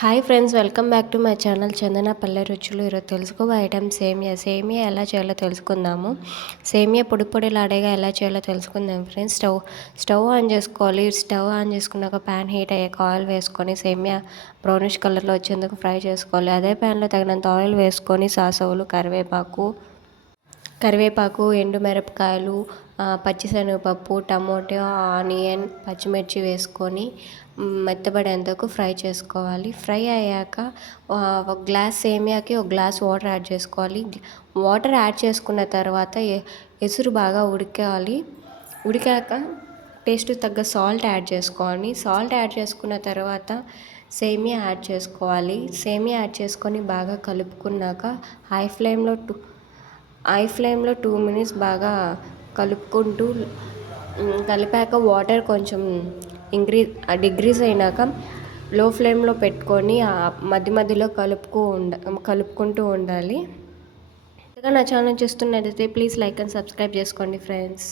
Hi friends, welcome back to my channel Chandana పల్లె రుచులు. ఈరోజు తెలుసుకోబో ఐటమ్ సేమియా ఎలా చేయాలో తెలుసుకుందాము. సేమియా పొడిలాడేగా ఎలా చేయాలో తెలుసుకుందాం ఫ్రెండ్స్. స్టవ్ ఆన్ చేసుకోవాలి. స్టవ్ ఆన్ చేసుకున్నాక ప్యాన్ హీట్ అయ్యాక ఆయిల్ వేసుకొని సేమియా బ్రౌనిష్ కలర్లో వచ్చేందుకు ఫ్రై చేసుకోవాలి. అదే ప్యాన్లో తగినంత ఆయిల్ వేసుకొని సాసవులు, కరివేపాకు, ఎండుమిరపకాయలు, పచ్చిశనగపప్పు, టమోటో, ఆనియన్, పచ్చిమిర్చి వేసుకొని మెత్తబడేంతకు ఫ్రై చేసుకోవాలి. ఫ్రై అయ్యాక ఒక గ్లాస్ సేమియాకి ఒక గ్లాస్ వాటర్ యాడ్ చేసుకోవాలి. వాటర్ యాడ్ చేసుకున్న తర్వాత ఎసురు బాగా ఉడికాక టేస్ట్ తగ్గ సాల్ట్ యాడ్ చేసుకోవాలి. సాల్ట్ యాడ్ చేసుకున్న తర్వాత సేమియా యాడ్ చేసుకోవాలి. సేమియా యాడ్ చేసుకొని బాగా కలుపుకున్నాక హై ఫ్లేమ్లో 2 minutes బాగా కలిపాక వాటర్ కొంచెం డిగ్రీస్ అయినాక లో ఫ్లేమ్లో పెట్టుకొని మధ్యలో కలుపుకుంటూ ఉండాలి. నా ఛానల్ చూస్తున్నట్లయితే ప్లీజ్ లైక్ అండ్ సబ్స్క్రైబ్ చేసుకోండి ఫ్రెండ్స్.